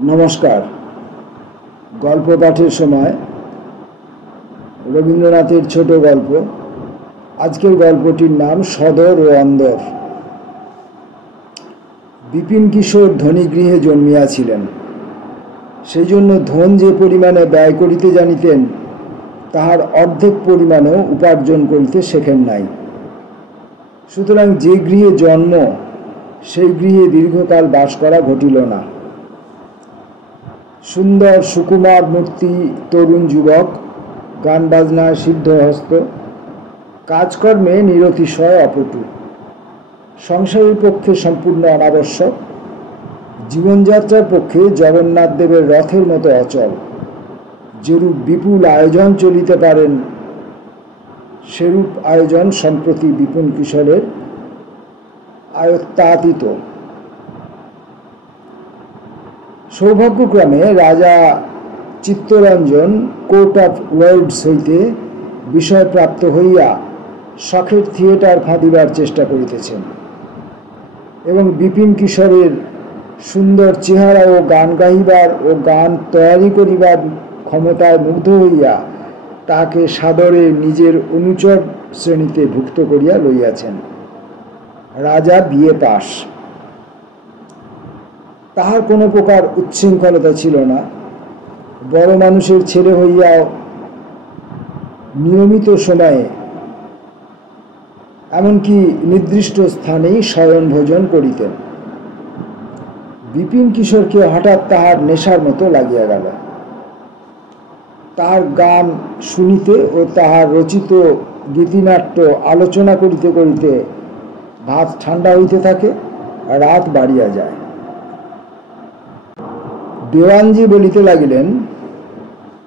নমস্কার। গল্প পাঠের সময় রবীন্দ্রনাথের ছোট গল্প। আজকের গল্পটির নাম সদর ও অন্দর। বিপিন কিশোর ধনী গৃহে জন্মিয়াছিলেন। সেই জন্য ধন যে পরিমাণে ব্যয় করিতে জানিতেন, তাহার অর্ধেক পরিমাণও উপার্জন করিতে শেখেন নাই। সুতরাং যে গৃহে জন্ম, সেই গৃহে দীর্ঘকাল বাস করা ঘটিল না। সুন্দর সুকুমার মূর্তি তরুণ যুবক, গান বাজনায় সিদ্ধহস্ত, কাজকর্মে নিরতিশয় অপটু, সংসারের পক্ষে সম্পূর্ণ অনাবশ্যক, জীবনযাত্রার পক্ষে জগন্নাথ দেবের রথের মতো অচল। যেরূপ বিপুল আয়োজন চলিতে পারেন, সেরূপ আয়োজন সম্প্রতি বিপিন কিশোরের আয়ত্তাতীত। সৌভাগ্যক্রমে রাজা চিত্তরঞ্জন কোর্ট অফ ওয়ার্ডস হইতে বিষয়প্রাপ্ত হইয়া শখের থিয়েটার ফাঁদিবার চেষ্টা করিতেছেন এবং বিপিন কিশোরের সুন্দর চেহারা ও গান গাহিবার ও গান তৈয়ারি করিবার ক্ষমতায় মুগ্ধ হইয়া তাহাকে সাদরে নিজের অনুচর শ্রেণীতে ভুক্ত করিয়া লইয়াছেন। রাজা বিএ পাস। তাহার কোনো প্রকার উচ্ছৃঙ্খলতা ছিল না। বড় মানুষের ছেলে হইয়াও নিয়মিত সময়ে, এমনকি নির্দিষ্ট স্থানেই শয়ন ভোজন করিতেন। বিপিন কিশোরকে হঠাৎ তাহার নেশার মতো লাগিয়া গেল। তাহার গান শুনিতে ও তাহার রচিত গীতিনাট্য আলোচনা করিতে করিতে ভাত ঠান্ডা হইতে থাকে, রাত বাড়িয়া যায়। দেওয়ানজি বলিতে লাগিলেন,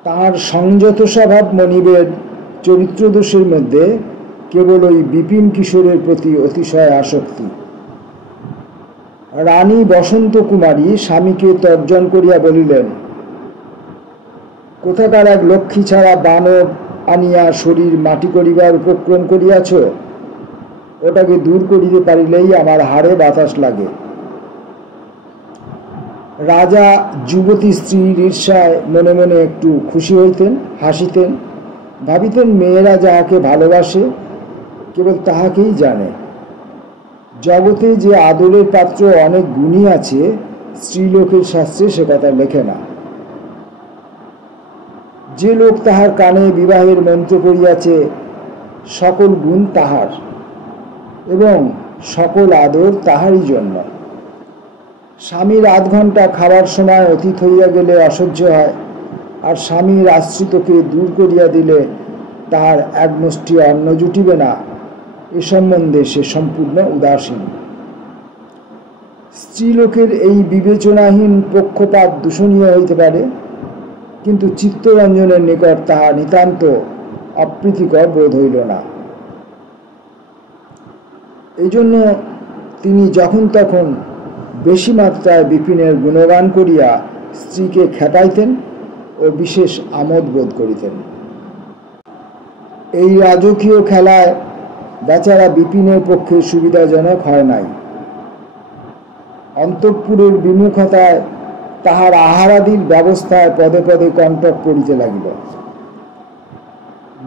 তাহার সংযত স্বভাব মনিবের চরিত্রদোষের মধ্যে কেবল ওই বিপিন কিশোরের প্রতি অতিশয় আসক্তি। রানী বসন্ত কুমারী স্বামীকে তর্জন করিয়া বলিলেন, কোথাকার এক লক্ষ্মী ছাড়া বানর আনিয়া শরীর মাটি করিবার উপক্রম করিয়াছ, ওটাকে দূর করিতে পারিলেই আমার হাড়ে বাতাস লাগে। রাজা যুবতী স্ত্রীর ঈর্ষায় মনে মনে একটু খুশি হইতেন, হাসিতেন, ভাবিতেন মেয়েরা যাহাকে ভালোবাসে কেবল তাহাকেই জানে। জগতে যে আদরের পাত্র অনেক গুণী আছে, স্ত্রীলোকের শাস্ত্রে সে কথা লেখে না। যে লোক তাহার কানে বিবাহের মন্ত্র পড়িয়াছে, সকল গুণ তাহার এবং সকল আদর তাহারই জন্য। স্বামীর আধ ঘন্টা খাবার সময় অতীত হইয়া গেলে অসহ্য হয়, আর স্বামীর আশ্রিতকে দূর করিয়া দিলে তাহার এক মুষ্টি অন্ন জুটিবে না, এ সম্বন্ধে সে সম্পূর্ণ উদাসীন। স্ত্রীলোকের এই বিবেচনাহীন পক্ষপাত দূষণীয় হইতে পারে, কিন্তু চিত্তরঞ্জনের নিকট তাহা নিতান্ত অপ্রীতিকর বোধ হইল না। এই জন্য তিনি যখন তখন বেশি মাত্রায় বিপিনের গুণগান করিয়া স্ত্রীকে খেপাইতেন ও বিশেষ আমোদ বোধ করিতেন। এই রাজকীয় খেলায় বেচারা বিপিনের পক্ষে সুবিধাজনক হয় নাই। অন্তঃপুরের বিমুখতায় তাহার আহারাদির ব্যবস্থায় পদে পদে কণ্টক পড়িতে লাগিল।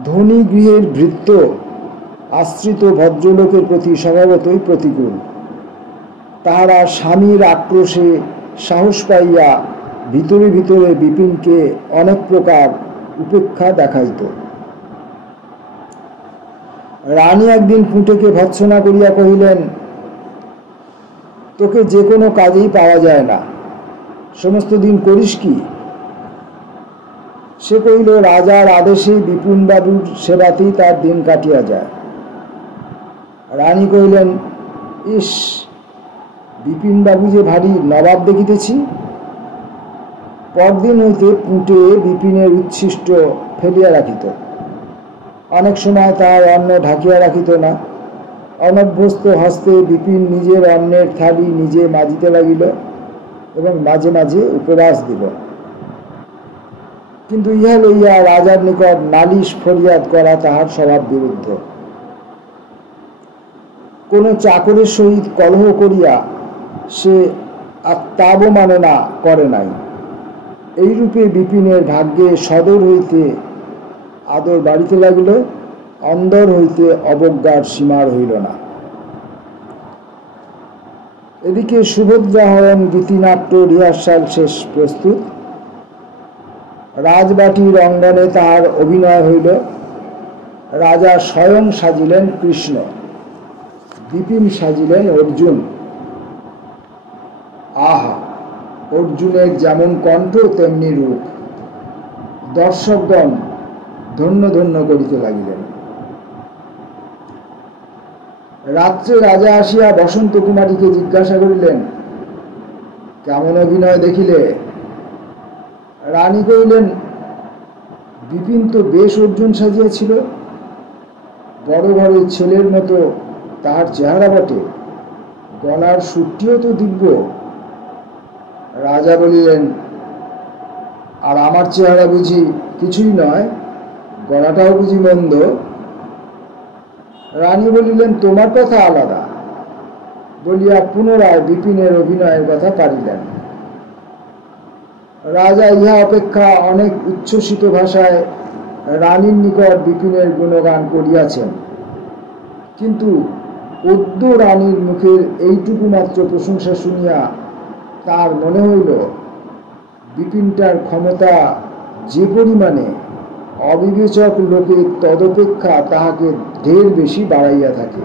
ধনী গৃহের ভৃত্য আশ্রিত ভদ্রলোকের প্রতি স্বভাবতই প্রতিকূল। তাহারা স্বামীর আক্রোশে সাহস পাইয়া ভিতরে ভিতরে বিপিনকে অনেক প্রকার উপেক্ষা দেখাইত। রানী একদিন পুঁটেকে ভৎসনা করিয়া কহিলেন, তোকে যে কোনো কাজেই পাওয়া যায় না, সমস্ত দিন করিস কি? সে কহিল, রাজার আদেশে বিপিনবাবুর সেবাতেই তার দিন কাটিয়া যায়। রানী কহিলেন, ইস, বিপিনবাবু যে ভারী নবাব দেখিতেছি। পরদিন হইতে পুঁটে বিপিনের উচ্ছিষ্ট ফেলিয়া রাখিত। অনেক সময় তাহার অন্ন ঢাকিয়া রাখিত না। অনভ্যস্ত হস্তে বিপিন নিজের অন্নের থালি নিজে মাজিতে লাগিল এবং মাঝে মাঝে উপবাস দিল। কিন্তু ইহা লইয়া রাজার নিকট নালিশ ফরিয়াদ করা তাহার স্বভাব বিরুদ্ধ। কোনো চাকরের সহিত কলহ করিয়া সে আত্মাবমাননা করে নাই। এইরূপে বিপিনের ভাগ্যে সদর হইতে আদর বাড়িতে লাগিল, অন্দর হইতে অবজ্ঞার সীমার হইল না। এদিকে সুভদ্রাহরণ গীতিনাট্য রিহার্সাল শেষ, প্রস্তুত। রাজবাটির অঙ্গনে তাহার অভিনয় হইল। রাজা স্বয়ং সাজিলেন কৃষ্ণ, বিপিন সাজিলেন অর্জুন। আহা, অর্জুনের যেমন কণ্ঠ তেমনি রূপ। দর্শকগণ ধন্য ধন্য করিতে লাগিলেন। রাত্রে রাজা আসিয়া বসন্ত কুমারীকে জিজ্ঞাসা করিলেন, কেমন অভিনয় দেখিলে? রানী কহিলেন, বিপিন তো বেশ অর্জুন সাজিয়াছিল। বড় ঘরের ছেলের মতো তাহার চেহারা বটে, গলার সুরটিও তো দিব্য। রাজা বলিলেন, আর আমার চেহারা বুঝি কিছুই নয়, গলাটাও বুঝি মন্দ? রানী বলিলেন, তোমার কথা আলাদা, বলিয়া পুনরায় বিপিনের অভিনয়ের কথা পারিলেন। রাজা ইহা অপেক্ষা অনেক উচ্ছ্বসিত ভাষায় রানীর নিকট বিপিনের গুণগান করিয়াছেন, কিন্তু অদ্য রানীর মুখের এইটুকু মাত্র প্রশংসা শুনিয়া তার মনে হইল বিপিনটার ক্ষমতা যে পরিমাণে, অবিবেচক লোকে তদপেক্ষা তাহাকে ঢের বেশি বাড়াইয়া থাকে।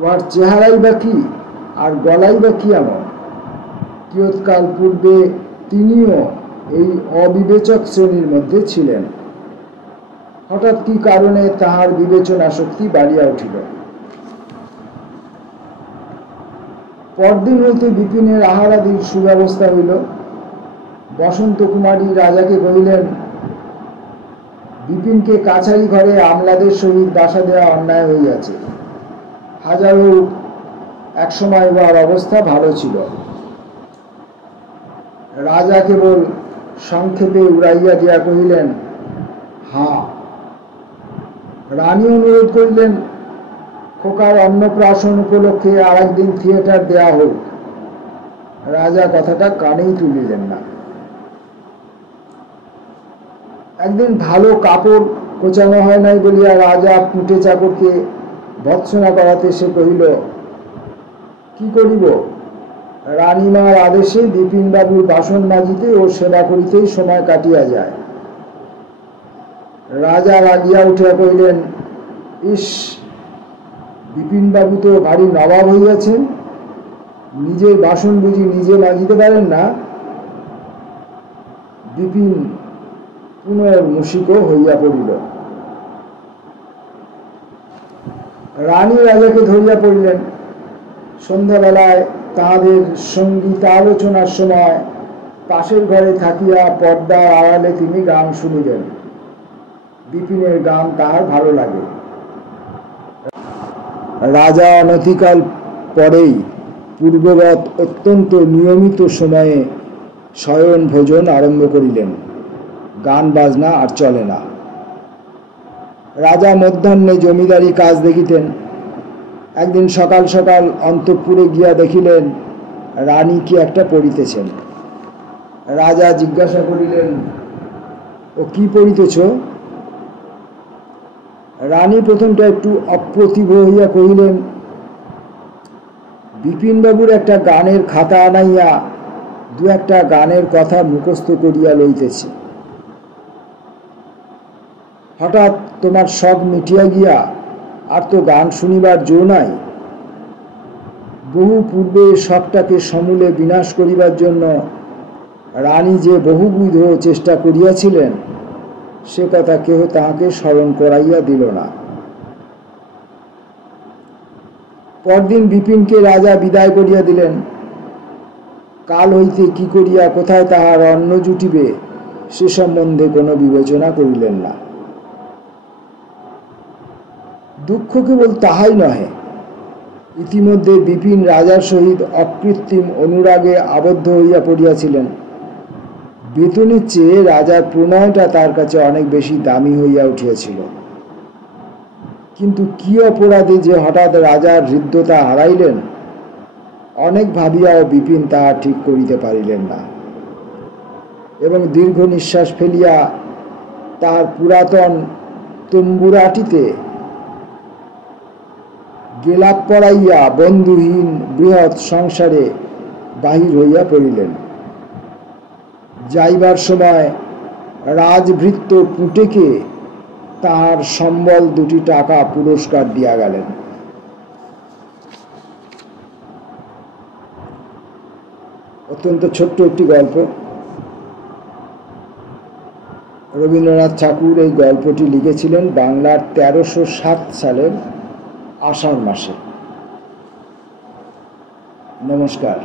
উহার চেহারাই বা কি, আর গলাই বা কি এমন? কিয়ৎকাল পূর্বে তিনিও এই অবিবেচক শ্রেণীর মধ্যে ছিলেন। হঠাৎ কি কারণে তাহার বিবেচনা শক্তি বাড়িয়া উঠিল। পরদিন হইতে বিপিনের আহারাদির সুব্যবস্থা হইল। বসন্ত কুমারী রাজাকে কহিলেন, বিপিনকে কাছারি ঘরে আমলাদের সহিত বাসা দেওয়া অন্যায় হইয়াছে। হাজার হোক, একসময় উহার অবস্থা ভালো ছিল। রাজা কেবল সংক্ষেপে উড়াইয়া দিয়া কহিলেন, হ্যাঁ। রানী অনুরোধ করিলেন, খোকার অন্নপ্রাশন উপলক্ষে আর একদিন থিয়েটার দেয়া হোক। রাজা কথাটা কানেই তুলিলেন না। একদিন ভালো কাপড় কোচানো হয় নাই বলিয়া রাজা পুঁটে চাকরকে ভৎসনা করাতে সে কহিল, কি করিব? রানীমার আদেশে বিপিনবাবুর বাসন মাজিতে ও সেবা করিতেই সময় কাটিয়া যায়। রাজা রাগিয়া উঠিয়া কহিলেন, ইস, বিপিনবাবু তো ভারী নবাব হইয়াছেন, নিজের বাসন বুঝি নিজে মাজিতে পারেন না? বিপিন পুনর্মূষিক হইয়া পড়িল। রানী রাজাকে ধরিয়া পড়িলেন। সন্ধ্যাবেলায় তাহাদের সঙ্গীতালোচনার সময় পাশের ঘরে থাকিয়া পর্দার আড়ালে তিনি গান শুনিলেন। বিপিনের গান তাহার ভালো লাগে। রাজা অনতিকাল পরেই পূর্ববৎ অত্যন্ত নিয়মিত সময়ে শয়ন ভোজন আরম্ভ করিলেন। গান বাজনা আর চলে না। রাজা মধ্যাহ্নে জমিদারি কাজ দেখিতেন। একদিন সকাল সকাল অন্তঃপুরে গিয়া দেখিলেন রানী কি একটা পড়িতেছেন। রাজা জিজ্ঞাসা করিলেন, ও কি পড়িতেছ? রানী প্রথমটা একটু অপ্রতিভ হইয়া কহিলেন, বিপিনবাবুর একটা গানের খাতা আনাইয়া দু একটা গানের কথা মুখস্থ করিয়া লইতেছি। হঠাৎ তোমার শখ মিটিয়া গিয়া আর তো গান শুনিবার জো নাই। বহু পূর্বে শখটাকে সমূলে বিনাশ করিবার জন্য রানী যে বহুবিধ চেষ্টা করিয়াছিলেন, সে কথা কেহ তাহাকে স্মরণ করাইয়া দিল না। পরদিন বিপিনকে রাজা বিদায় করিয়া দিলেন। কাল হইতে কি করিয়া কোথায় তাহার অন্ন জুটিবে সে সম্বন্ধে কোনো বিবেচনা করিলেন না। দুঃখ কেবল তাহাই নহে, ইতিমধ্যে বিপিন রাজার সহিত অকৃত্রিম অনুরাগে আবদ্ধ হইয়া পড়িয়াছিলেন। বেতনের চেয়ে রাজার প্রণয়টা তার কাছে অনেক বেশি দামি হইয়া উঠিয়াছিল। কিন্তু কি অপরাধে যে হঠাৎ রাজার হৃদ্যতা হারাইলেন, অনেক ভাবিয়াও বিপিন তাহা ঠিক করিতে পারিলেন না। এবং দীর্ঘ নিঃশ্বাস ফেলিয়া তার পুরাতন তম্বুরাটিতে গেলাপ পড়াইয়া বন্ধুহীন বৃহৎ সংসারে বাহির হইয়া পড়িলেন। যাইবার সময় রাজভৃত্য পুটেকে তাহার সম্বল 2টি টাকা পুরস্কার দিয়া গেলেন। অত্যন্ত ছোট্ট একটি গল্প। রবীন্দ্রনাথ ঠাকুর এই গল্পটি লিখেছিলেন বাংলার 1307 সালের আষাঢ় মাসে। নমস্কার।